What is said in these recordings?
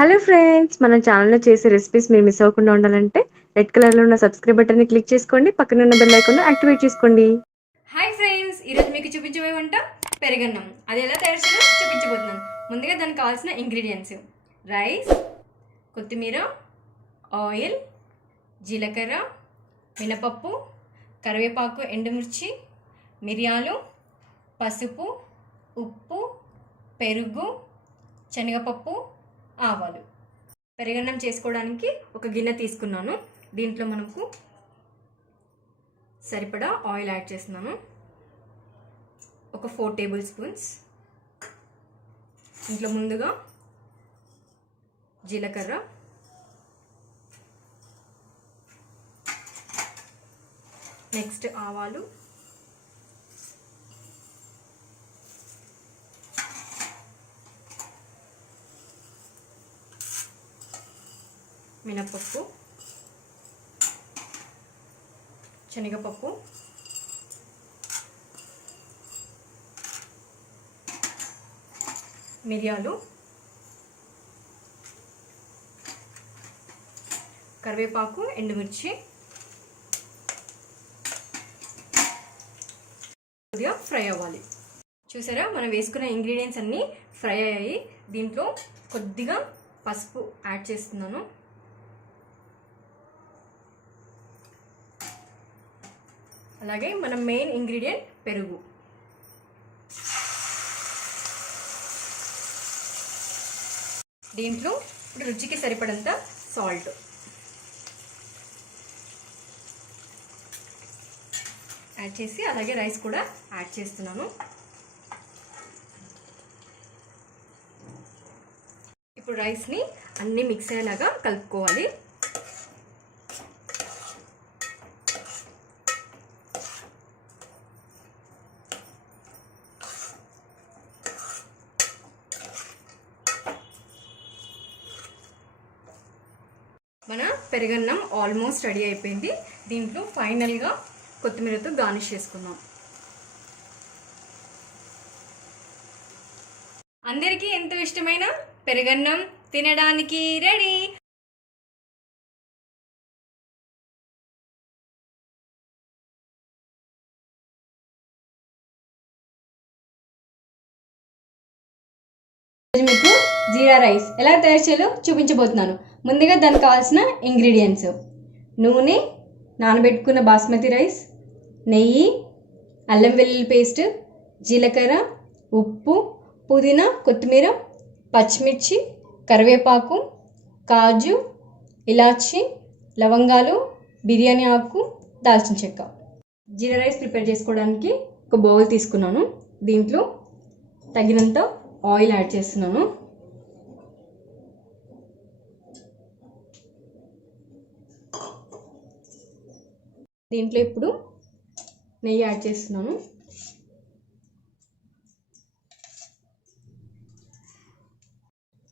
Hello friends, మన ఛానల్లో చేసే రెసిపీస్ మీరు మిస్ అవ్వకుండా ఉండాలంటే రెడ్ కలర్లో ఉన్న సబ్స్క్రైబ్ బటన్ని క్లిక్ చేసుకోండి. పక్కన ఉన్న బెల్ ఐకాన్ యాక్టివేట్ చేసుకోండి. హాయ్ ఫ్రెండ్స్, ఈరోజు మీకు చూపించబోయే వంట పెరుగన్నం. అది ఎలా తయారు చేయాలో చూపించబోతున్నాను. ముందుగా దానికి కావాల్సిన ఇంగ్రీడియంట్స్: రైస్, కొత్తిమీర, ఆయిల్, జీలకర్ర, మినపప్పు, కరివేపాకు, ఎండుమిర్చి, మిరియాలు, పసుపు, ఉప్పు, పెరుగు, శనగపప్పు, ఆవాలు. పెరుగన్నం చేసుకోవడానికి ఒక గిన్నె తీసుకున్నాను. దీంట్లో మనకు సరిపడా ఆయిల్ యాడ్ చేస్తున్నాను. ఒక 4 టేబుల్ స్పూన్స్. ఇంట్లో ముందుగా జీలకర్ర, నెక్స్ట్ ఆవాలు, మినపప్పు, శనగపప్పు, మిరియాలు, కరివేపాకు, ఎండుమిర్చి కొద్దిగా ఫ్రై అవ్వాలి. చూసారా, మనం వేసుకున్న ఇంగ్రీడియంట్స్ అన్నీ ఫ్రై అయ్యాయి. దీంట్లో కొద్దిగా పసుపు యాడ్ చేస్తున్నాను. అలాగే మన మెయిన్ ఇంగ్రీడియంట్ పెరుగు. దీంట్లో రుచికి సరిపడంత సాల్ట్ యాడ్ చేసి, అలాగే రైస్ కూడా యాడ్ చేస్తున్నాను. ఇప్పుడు రైస్ని అన్నీ మిక్స్ అయ్యేలాగా కలుపుకోవాలి. మన పెరుగన్నం ఆల్మోస్ట్ రెడీ అయిపోయింది. దీంట్లో ఫైనల్గా కొత్తిమీరతో గార్నిష్ చేసుకుందాం. అందరికీ ఎంతో ఇష్టమైన పెరుగన్నం తినడానికి రెడీ. మీకు జీరా రైస్ ఎలా తయారు చేయాలో చూపించబోతున్నాను. ముందుగా దానికి కావాల్సిన ఇంగ్రీడియంట్స్: నూనె, నానబెట్టుకున్న బాస్మతి రైస్, నెయ్యి, అల్లం వెల్లుల్లి పేస్ట్, జీలకర్ర, ఉప్పు, పుదీనా, కొత్తిమీర, పచ్చిమిర్చి, కరివేపాకు, కాజు, ఇలాచి, లవంగాలు, బిర్యానీ ఆకు, దాల్చిన చెక్క. జీరా రైస్ ప్రిపేర్ చేసుకోవడానికి ఒక బౌల్ తీసుకున్నాను. దీంట్లో తగినంత ఆయిల్ యాడ్ చేస్తున్నాను. దీంట్లో ఇప్పుడు నెయ్యి యాడ్ చేస్తున్నాను.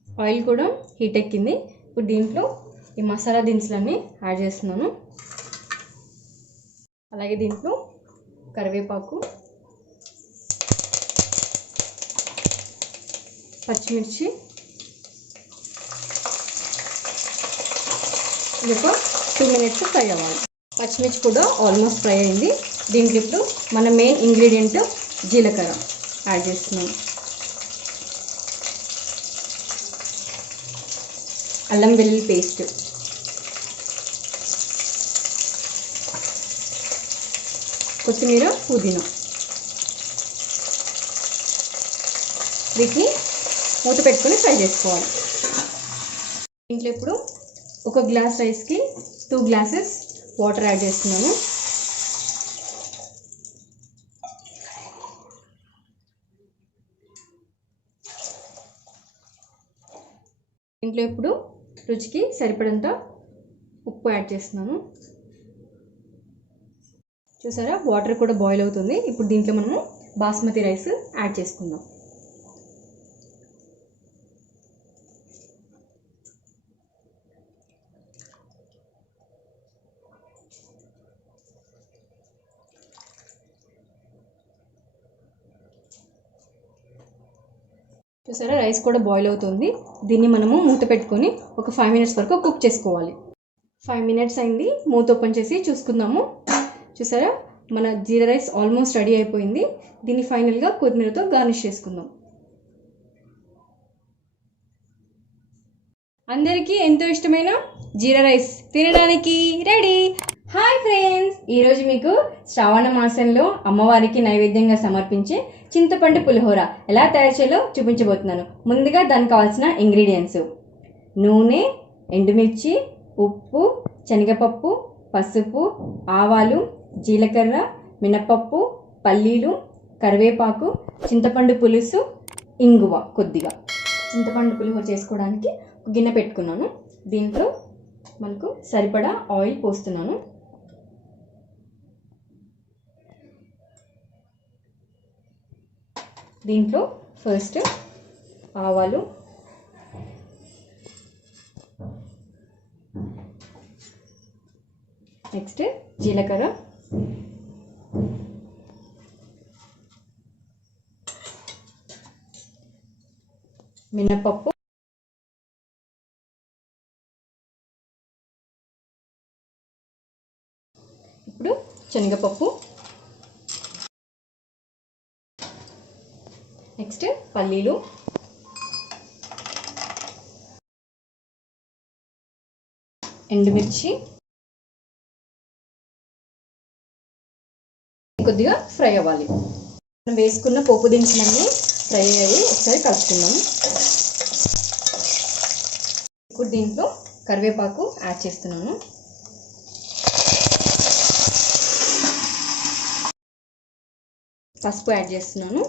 ఆయిల్ కూడా హీట్ ఎక్కింది. ఇప్పుడు దీంట్లో ఈ మసాలా దినుసులన్నీ యాడ్ చేస్తున్నాను. అలాగే దీంట్లో కరివేపాకు, పచ్చిమిర్చి, ఇది ఒక 2 మినిట్స్ ఫ్రై అవ్వాలి. పచ్చిమిర్చి కూడా ఆల్మోస్ట్ ఫ్రై అయింది. దీంట్లో ఇప్పుడు మన మెయిన్ ఇంగ్రీడియంట్ జీలకర్ర యాడ్ చేస్తున్నాం. అల్లం వెల్లుల్లి పేస్ట్, కొత్తిమీర, పుదీనా. వీటిని మూత పెట్టుకొని ఫ్రై చేసుకోవాలి. దీంట్లో ఇప్పుడు ఒక గ్లాస్ రైస్కి 2 గ్లాసెస్ వాటర్ యాడ్ చేస్తున్నాను. దీంట్లో ఇప్పుడు రుచికి సరిపడంత ఉప్పు యాడ్ చేస్తున్నాను. చూసారా, వాటర్ కూడా బాయిల్ అవుతుంది. ఇప్పుడు దీంట్లో మనము బాస్మతి రైస్ యాడ్ చేసుకుందాం. చూసారా రైస్ కూడా బాయిల్ అవుతుంది. దీన్ని మనము మూత పెట్టుకొని ఒక 5 మినిట్స్ వరకు కుక్ చేసుకోవాలి. 5 మినిట్స్ అయింది. మూత ఓపెన్ చేసి చూసుకుందాము. చూసారా మన జీరా రైస్ ఆల్మోస్ట్ రెడీ అయిపోయింది. దీన్ని ఫైనల్గా కొత్తిమీరతో గార్నిష్ చేసుకుందాం. అందరికీ ఎంతో ఇష్టమైన జీరా రైస్ తినడానికి రెడీ. హాయ్ ఫ్రెండ్స్, ఈరోజు మీకు శ్రావణ మాసంలో అమ్మవారికి నైవేద్యంగా సమర్పించే చింతపండు పులిహోర ఎలా తయారు చేయాలో చూపించబోతున్నాను. ముందుగా దానికి కావాల్సిన ఇంగ్రీడియంట్స్: నూనె, ఎండుమిర్చి, ఉప్పు, శనగపప్పు, పసుపు, ఆవాలు, జీలకర్ర, మినపప్పు, పల్లీలు, కరివేపాకు, చింతపండు పులుసు, ఇంగువ కొద్దిగా. చింతపండు పులిహోర చేసుకోవడానికి ఒక గిన్నె పెట్టుకున్నాను. దీంట్లో మనకు సరిపడా ఆయిల్ పోస్తున్నాను. దీంట్లో ఫస్ట్ ఆవాలు, నెక్స్ట్ జీలకర్ర, మినపప్పు, ఇప్పుడు శనగపప్పు, నెక్స్ట్ పల్లీలు, ఎండుమిర్చి కొద్దిగా ఫ్రై అవ్వాలి. మనం వేసుకున్న పోపు దినుసులన్నీ ఫ్రై అయ్యి ఒకసారి కలుపుకుందాం. ఇప్పుడు దీంట్లో కరివేపాకు యాడ్ చేస్తున్నాను. పసుపు యాడ్ చేస్తున్నాను.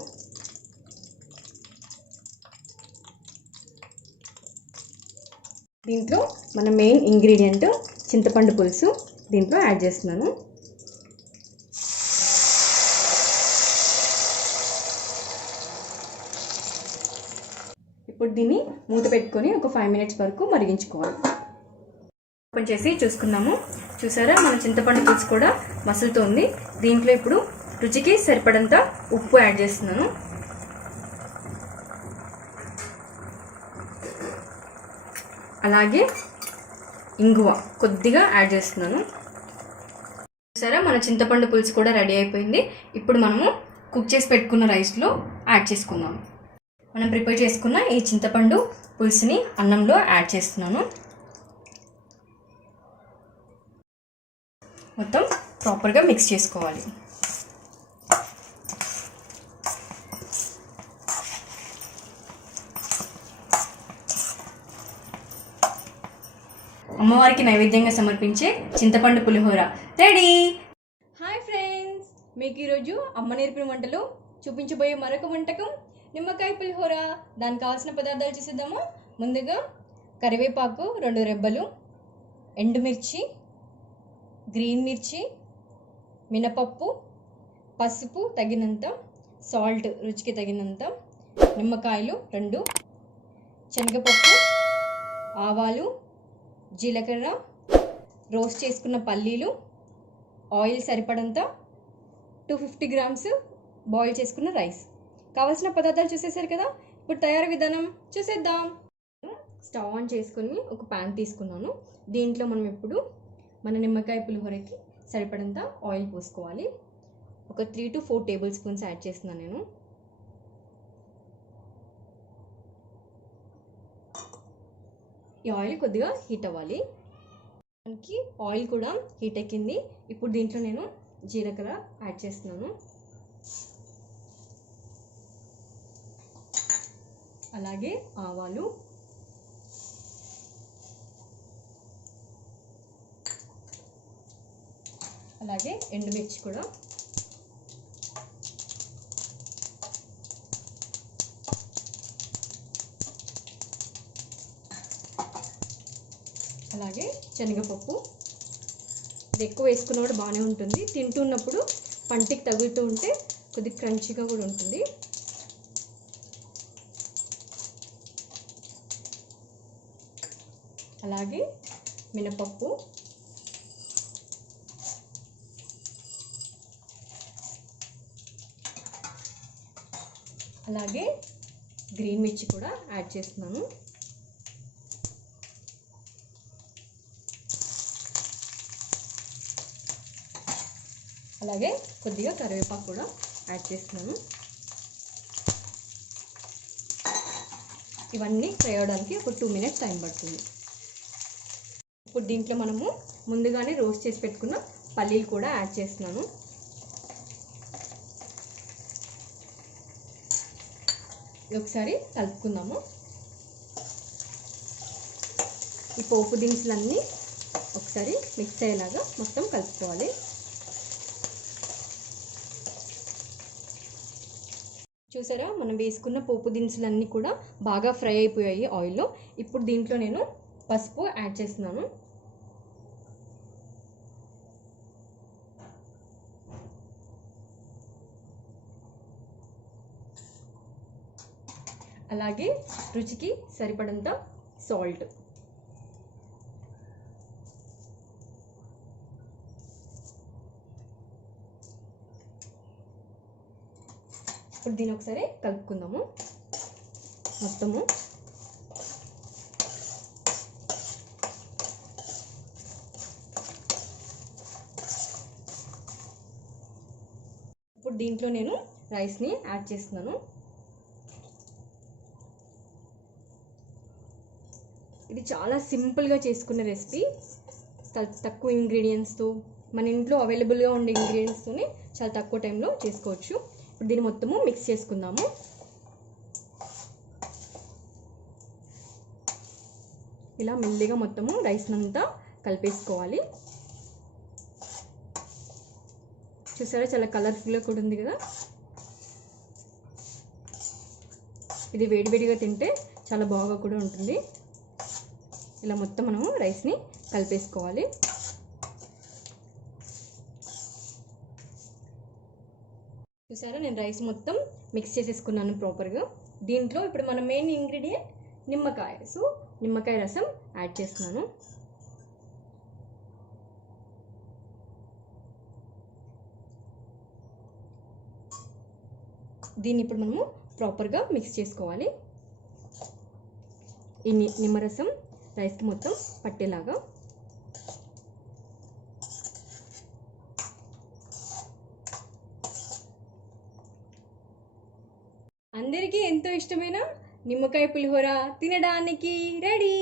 దీంట్లో మన మెయిన్ ఇంగ్రీడియంట్ చింతపండు పులుసు దీంట్లో యాడ్ చేస్తున్నాను. ఇప్పుడు దీన్ని మూత పెట్టుకొని ఒక 5 మినిట్స్ వరకు మరిగించుకోవాలి. ఓపెన్ చేసి చూసుకుందాము. చూసారా మన చింతపండు పులుసు కూడా మసులుతోంది. దీంట్లో ఇప్పుడు రుచికి సరిపడంత ఉప్పు యాడ్ చేస్తున్నాను. అలాగే ఇంగువ కొద్దిగా యాడ్ చేస్తున్నాను. చూసారా మన చింతపండు పులుసు కూడా రెడీ అయిపోయింది. ఇప్పుడు మనము కుక్ చేసి పెట్టుకున్న రైస్లో యాడ్ చేసుకుందాం. మనం ప్రిపేర్ చేసుకున్న ఈ చింతపండు పులుసుని అన్నంలో యాడ్ చేస్తున్నాను. మొత్తం ప్రాపర్గా మిక్స్ చేసుకోవాలి. అమ్మవారికి నైవేద్యంగా సమర్పించే చింతపండు పులిహోర రెడీ. హాయ్ ఫ్రెండ్స్, మీకు ఈరోజు అమ్మ నేర్పిన వంటలు చూపించబోయే మరొక వంటకం నిమ్మకాయ పులిహోర. దానికి కావాల్సిన పదార్థాలు చూసేద్దాము. ముందుగా కరివేపాకు 2 రెబ్బలు, ఎండుమిర్చి, గ్రీన్ మిర్చి, మినపప్పు, పసుపు తగినంత, సాల్ట్ రుచికి తగినంత, నిమ్మకాయలు 2, శనగపప్పు, ఆవాలు, జీలకర్ర, రోస్ట్ చేసుకున్న పల్లీలు, ఆయిల్ సరిపడంత, 250 గ్రామ్స్ బాయిల్ చేసుకున్న రైస్. కావాల్సిన పదార్థాలు చూసేసారు కదా. ఇప్పుడు తయారీ విధానం చూసేద్దాం. స్టవ్ ఆన్ చేసుకొని ఒక ప్యాన్ తీసుకున్నాను. దీంట్లో మనం ఇప్పుడు మన నిమ్మకాయ పులిహోరకి సరిపడంత ఆయిల్ పోసుకోవాలి. ఒక 3 to 4 టేబుల్ స్పూన్స్ యాడ్ చేస్తున్నాను నేను. ఈ ఆయిల్ కొద్దిగా హీట్ అవ్వాలి. మనకి ఆయిల్ కూడా హీట్ ఎక్కింది. ఇప్పుడు దీంట్లో నేను జీలకర్ర యాడ్ చేస్తున్నాను. అలాగే ఆవాలు, అలాగే ఎండుమిర్చి కూడా, అలాగే శనగపప్పు. ఇది ఎక్కువ వేసుకున్న కూడా బాగానే ఉంటుంది. తింటున్నప్పుడు పంటికి తగులుతూ ఉంటే కొద్దిగా క్రంచీగా కూడా ఉంటుంది. అలాగే మినపప్పు, అలాగే గ్రీన్ మిర్చి కూడా యాడ్ చేస్తున్నాను. అలాగే కొద్దిగా కరివేపాకు కూడా యాడ్ చేస్తున్నాను. ఇవన్నీ ఫ్రై అవడానికి ఒక 2 మినిట్స్ టైం పడుతుంది. ఇప్పుడు దీంట్లో మనము ముందుగానే రోస్ట్ చేసి పెట్టుకున్న పల్లీలు కూడా యాడ్ చేస్తున్నాను. ఒకసారి కలుపుకుందాము. ఈ పోపు దినుసులన్నీ ఒకసారి మిక్స్ అయ్యేలాగా మొత్తం కలుపుకోవాలి. చూసారా, మనం వేసుకున్న పోపు దినుసులన్నీ కూడా బాగా ఫ్రై అయిపోయాయి ఆయిల్లో. ఇప్పుడు దీంట్లో నేను పసుపు యాడ్ చేస్తున్నాను. అలాగే రుచికి సరిపడంత సాల్ట్. ఇప్పుడు దీన్ని ఒకసారి కలుపుకుందాము మొత్తము. ఇప్పుడు దీంట్లో నేను రైస్ని యాడ్ చేస్తున్నాను. ఇది చాలా సింపుల్గా చేసుకునే రెసిపీ. తక్కువ ఇంగ్రీడియంట్స్తో, మన ఇంట్లో అవైలబుల్గా ఉండే ఇంగ్రీడియంట్స్తోనే చాలా తక్కువ టైంలో చేసుకోవచ్చు. ఇప్పుడు దీన్ని మొత్తము మిక్స్ చేసుకుందాము. ఇలా మెల్లిగా మొత్తము రైస్ అంతా కలిపేసుకోవాలి. చూసారా, చాలా కలర్ఫుల్గా కూడా ఉంది కదా. ఇది వేడివేడిగా తింటే చాలా బాగా కూడా ఉంటుంది. ఇలా మొత్తం మనము రైస్ని కలిపేసుకోవాలి. చూసారా, నేను రైస్ మొత్తం మిక్స్ చేసేసుకున్నాను ప్రాపర్గా. దీంట్లో ఇప్పుడు మన మెయిన్ ఇంగ్రీడియంట్ నిమ్మకాయ. సో నిమ్మకాయ రసం యాడ్ చేస్తున్నాను. దీన్ని ఇప్పుడు మనము ప్రాపర్గా మిక్స్ చేసుకోవాలి. ఈ నిమ్మరసం రైస్కి మొత్తం పట్టేలాగా. అందరికీ ఎంతో ఇష్టమైన నిమ్మకాయ పులిహోర తినడానికి రెడీ.